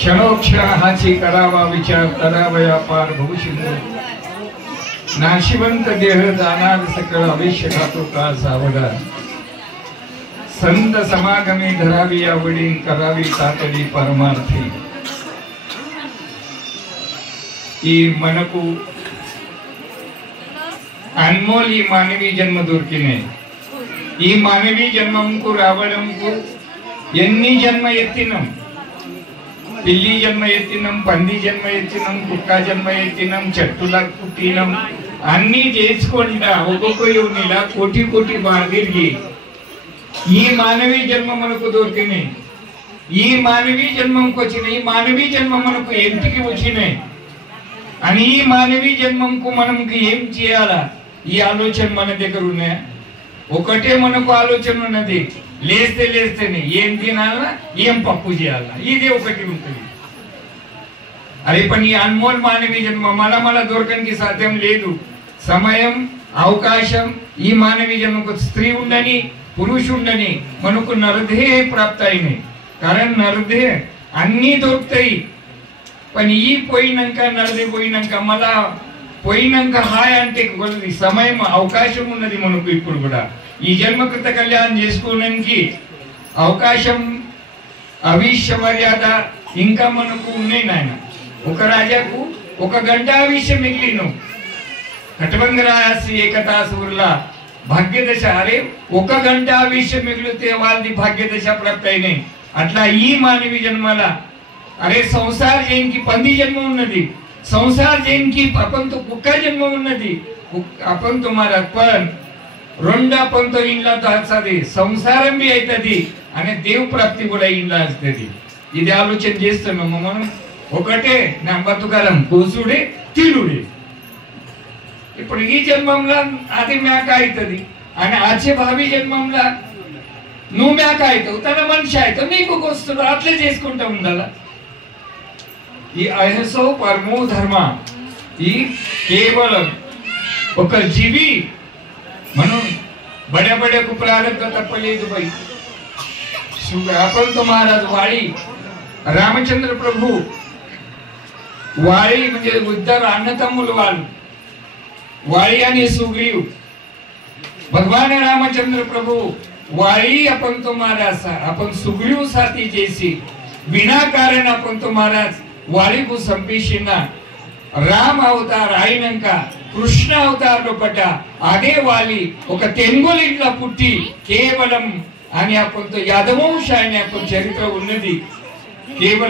क्षणोक्षणाची करावा विचार करावया पार भविष्य नाशिवंत देह जाणार सकळ अवश्य खातो का सावधा संत समागमे धरावी आवडी करावी तातडी परमार्थी ఈ మనకు అన్మోల్ ఈ మానవీ జన్మ దొరికినే ఈ మానవీ జన్మంకు రావడంకు ఎన్ని జన్మ ఎత్తినం పిల్లి జన్మ ఎత్తినం పంది జన్మ ఎత్తినం కుక్క జన్మ ఎత్తినం చెట్టులా పుట్టినం అన్ని చేసుకుంటా ఒక్కొక్క యోనిలా కోటి కోటి బాగిరిగి ఈ మానవీ జన్మ మనకు దొరికినే ఈ మానవీ జన్మంకు వచ్చిన ఈ మానవీ జన్మ మనకు ఎంటికి వచ్చినాయి అని ఈ మానవీ జన్మంకు మనకి ఏం చేయాలా ఈ ఆలోచన మన దగ్గర ఉన్నాయా ఒకటే మనకు ఆలోచన ఉన్నది లేస్తేనే ఏం తినాలా ఏం పప్పు చేయాలా ఇదే ఒకటి ఉంటుంది అరే పని ఈ అన్మోల్ మానవీ జన్మ మన దొరకడానికి సాధ్యం లేదు సమయం అవకాశం ఈ మానవీ జన్మకు స్త్రీ ఉండని పురుషుండని మనకు నరదే ప్రాప్త అయినాయి कारण నరదే అన్నీ దొరుకుతాయి पण ఈ పోయినాక నరదే పోయినాక మళ్ళా పోయినాక హాయ్ అంటే సమయం అవకాశం ఉన్నది మనకు ఇప్పుడు కూడా ఈ జన్మకృత కళ్యాణం చేసుకోవడానికి అవకాశం అవిష్య మర్యాద ఇంకా మనకు ఉన్నాయి నాయన ఒక రాజాకు ఒక గంట ఆవిష్యం మిగిలిను కటబంగరాసి ఏకతాసురులా భాగ్యదశ అరే ఒక గంట ఆవిష్యం మిగిలితే వాళ్ళది భాగ్యదశ ప్రాప్తి అయినాయి అట్లా ఈ మానవి జన్మల अरे संसार जैन की पंदी जन्म उन्नति संसार जैन की अपन तो कुक्का जन्म उन्नति अपन तुम्हारा पण रोंडा अपन तो इनला दाचदी संसारम भी అయితది అనే దేవ ప్రాప్తి కూడా ఇన్లా వస్తది ఇది ఆలోచన చేస్తున్నాం మనం ఒకటే నా బతుకలం కోసుడే తినుడే ఇప్పుడు ఈ జన్మంలో అది మేక అయితది అని ఆచే భావి జన్మంలో నువ్వు మేక అయితావు తన మనిషి అయితావు నీకు కోస్తుడు అట్లే చేసుకుంటూ ఉండాలా ఈ అహింసో పరమో ధర్మ ఈ కేవలం ఒక జీవి మనం बड़े बड़े को प्रारब्ध तपలేదు भाई अपन तो महाराज वाली रामचंद्र प्रभु वाली म्हणजे उद्धर अण्णतम्मुలు వాళ్ళు वाली आणि सुग्रीव भगवान रामचंद्र प्रभु वाली अपन तो महाराज अपन सुग्रीव साथी చేసి विनाकारण अपन तो महाराज वाली को संपेशिना राम अवतार అయినంక కృష్ణ అవతారంలో పట అదే వాలి ఒక తెంగులు ఇంట్లో పుట్టి కేవలం అని అప్పుడు యాదవంశ అనే చరిత్ర ఉన్నది కేవలం